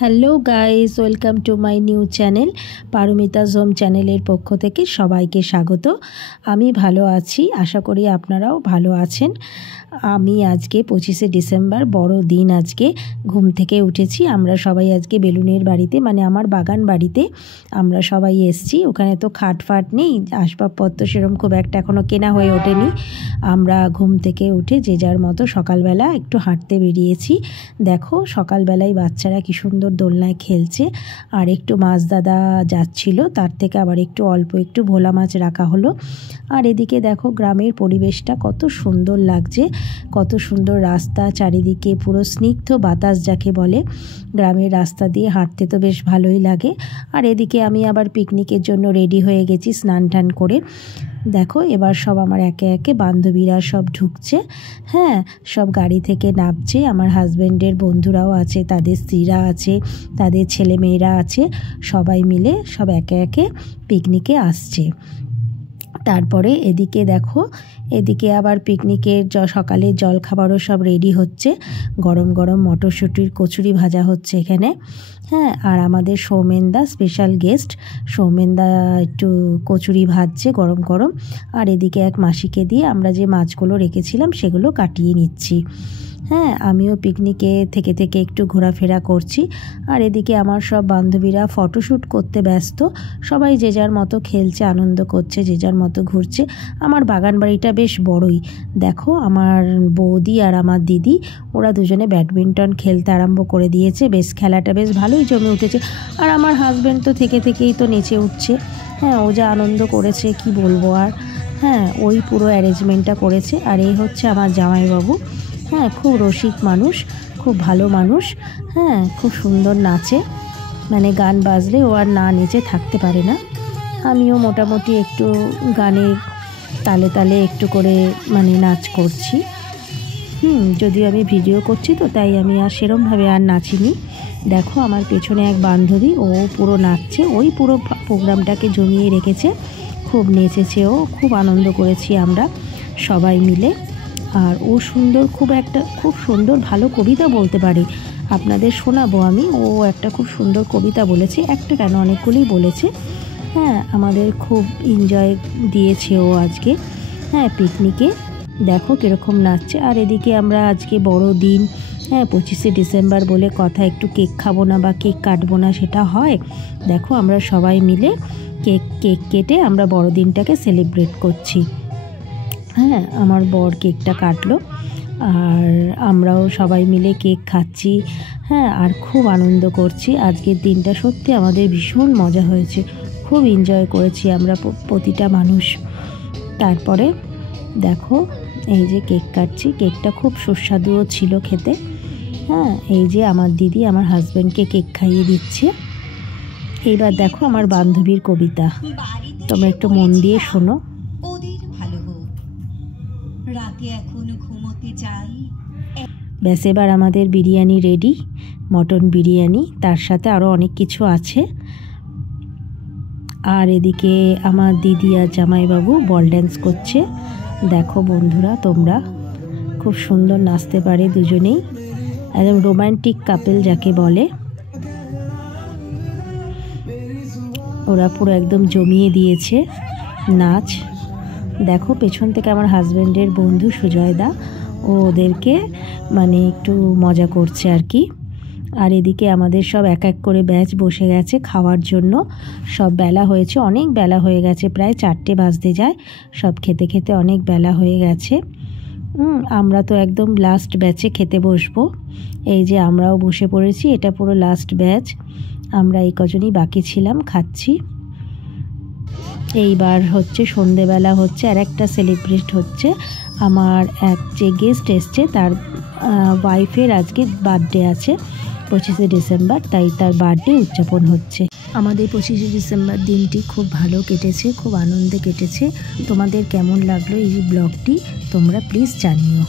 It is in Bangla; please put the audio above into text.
Hello guys, welcome to my new channel. Paromita's home চ্যানেলের পক্ষ থেকে সবাইকে স্বাগত। আমি ভালো আছি, আশা করি আপনারাও ভালো আছেন। আমি আজকে 25শে ডিসেম্বর বড় দিন, আজকে ঘুম থেকে উঠেছি। আমরা সবাই আজকে বেলুনের বাড়িতে, মানে আমার বাগান বাড়িতে আমরা সবাই এসছি। ওখানে তো খাট ফাট নেই, আসবাবপত্র সেরকম খুব একটা এখনও কেনা হয়ে ওঠেনি। আমরা ঘুম থেকে উঠে যে যার মতো সকালবেলা একটু হাঁটতে বেরিয়েছি। দেখো সকালবেলায় বাচ্চারা কি সুন্দর দোলনায় খেলছে, আর একটু মাছ দাদা যাচ্ছিল, তার থেকে আবার একটু অল্প একটু ভোলা মাছ রাখা হলো। আর এদিকে দেখো গ্রামের পরিবেশটা কত সুন্দর লাগছে, কত সুন্দর রাস্তা, চারিদিকে পুরো স্নিগ্ধ বাতাস যাকে বলে। গ্রামের রাস্তা দিয়ে হাঁটতে তো বেশ ভালোই লাগে। আর এদিকে আমি আবার পিকনিকের জন্য রেডি হয়ে গেছি স্নান টান করে। দেখো এবার সব আমার একে একে বান্ধবীরা সব ঢুকছে, হ্যাঁ সব গাড়ি থেকে নামছে। আমার হাজব্যান্ডের বন্ধুরাও আছে, তাদের স্ত্রীরা আছে, তাদের ছেলে মেয়েরা আছে, সবাই মিলে সব একে একে পিকনিকে আসছে। তারপরে এদিকে দেখো, এদিকে আবার পিকনিকের সকালের জলখাবারও সব রেডি হচ্ছে। গরম গরম মটরশুঁটির কচুরি ভাজা হচ্ছে এখানে, হ্যাঁ। আর আমাদের সৌমেনদা স্পেশাল গেস্ট, সৌমেনদা একটু কচুরি ভাজছে গরম গরম। আর এদিকে এক মাসিকে দিয়ে আমরা যে মাছগুলো রেখেছিলাম সেগুলো কাটিয়ে নিচ্ছি, হ্যাঁ। আমিও পিকনিকে থেকে থেকে একটু ঘোরাফেরা করছি। আর এদিকে আমার সব বান্ধবীরা ফটোশ্যুট করতে ব্যস্ত, সবাই যে যার মতো খেলছে, আনন্দ করছে, যে যার মতো ঘুরছে। আমার বাগান বাড়িটা বেশ বড়ই। দেখো আমার বৌদি আর আমার দিদি, ওরা দুজনে ব্যাডমিন্টন খেলতে আরম্ভ করে দিয়েছে। বেশ খেলাটা বেশ ভালোই জমে উঠেছে। আর আমার হাজব্যান্ড তো থেকে থেকেই তো নেচে উঠছে, হ্যাঁ। ও যা আনন্দ করেছে কি বলবো আর, হ্যাঁ। ওই পুরো অ্যারেঞ্জমেন্টটা করেছে। আর এই হচ্ছে আমার জামাইবাবু, হ্যাঁ। খুব রসিক মানুষ, খুব ভালো মানুষ, হ্যাঁ। খুব সুন্দর নাচে, মানে গান বাজলে ও আর না নেচে থাকতে পারে না। আমিও মোটামুটি একটু গানের তালে তালে একটু করে মানে নাচ করছি, যদিও আমি ভিডিও করছি তো তাই আমি আর সেরমভাবে আর নাচিনি। দেখো আমার পেছনে এক বান্ধবী, ও পুরো নাচছে, ওই পুরো প্রোগ্রামটাকে জমিয়ে রেখেছে। খুব নেচেছে, ও খুব আনন্দ করেছি আমরা সবাই মিলে। আর ও খুব সুন্দর ভালো কবিতা বলতে পারে, আপনাদের শোনাবো আমি। ও একটা খুব সুন্দর কবিতা বলেছে, একটা কেন অনেকগুলোই বলেছে, হ্যাঁ। আমাদের খুব এনজয় দিয়েছে ও আজকে, হ্যাঁ পিকনিকে। দেখো কীরকম নাচছে। আর এদিকে আমরা আজকে বড় দিন, হ্যাঁ 25শে ডিসেম্বর বলে কথা, একটু কেক খাবো না বা কেক কাটবো না সেটা হয়। দেখো আমরা সবাই মিলে কেক কেটে আমরা বড়দিনটাকে সেলিব্রেট করছি, হ্যাঁ। আমার বর কেকটা কাটলো, আর আমরাও সবাই মিলে কেক খাচ্ছি, হ্যাঁ। আর খুব আনন্দ করছি। আজকের দিনটা সত্যি আমাদের ভীষণ মজা হয়েছে, খুব এনজয় করেছি আমরা প্রতিটা মানুষ। তারপরে দেখো এই যে কেক কাটছি, কেকটা খুব সুস্বাদুও ছিল খেতে, হ্যাঁ। এই যে আমার দিদি আমার হাজব্যান্ডকে কেক খাইয়ে দিচ্ছে। এইবার দেখো আমার বান্ধবীর কবিতা, তোমরা একটু মন দিয়ে শোনো। রাতে এখন ঘুমোতে চাই। ব্যাস এবার আমাদের বিরিয়ানি রেডি, মটন বিরিয়ানি, তার সাথে আরও অনেক কিছু আছে। আর এদিকে আমার দিদি আর জামাইবাবু বল ড্যান্স করছে। দেখো বন্ধুরা, তোমরা খুব সুন্দর নাচতে পারে দুজনেই, একদম রোমান্টিক কাপল যাকে বলে। ওরা পুরো একদম জমিয়ে দিয়েছে নাচ। দেখো পেছন থেকে আমার হাজব্যান্ডের বন্ধু সুজয়দা, ও ওদেরকে মানে একটু মজা করছে আর কি। আর এদিকে আমাদের সব এক এক করে ব্যাচ বসে গেছে খাওয়ার জন্য। সব বেলা হয়েছে, অনেক বেলা হয়ে গেছে, প্রায় 4টে বাজতে যায়। সব খেতে খেতে অনেক বেলা হয়ে গেছে। আমরা তো একদম লাস্ট ব্যাচে খেতে বসবো। এই যে আমরাও বসে পড়েছি, এটা পুরো লাস্ট ব্যাচ, আমরা এই কজনই বাকি ছিলাম খাচ্ছি। এইবার হচ্ছে সন্ধেবেলা হচ্ছে আর একটা সেলিব্রেট হচ্ছে। আমার এক যে গেস্ট এসছে তার ওয়াইফের আজকে বার্থডে আছে 25শে ডিসেম্বর, তাই তার বার্থডে উদযাপন হচ্ছে। আমাদের 25শে ডিসেম্বর দিনটি খুব ভালো কেটেছে, খুব আনন্দে কেটেছে। তোমাদের কেমন লাগলো এই ব্লগটি তোমরা প্লিজ জানিও।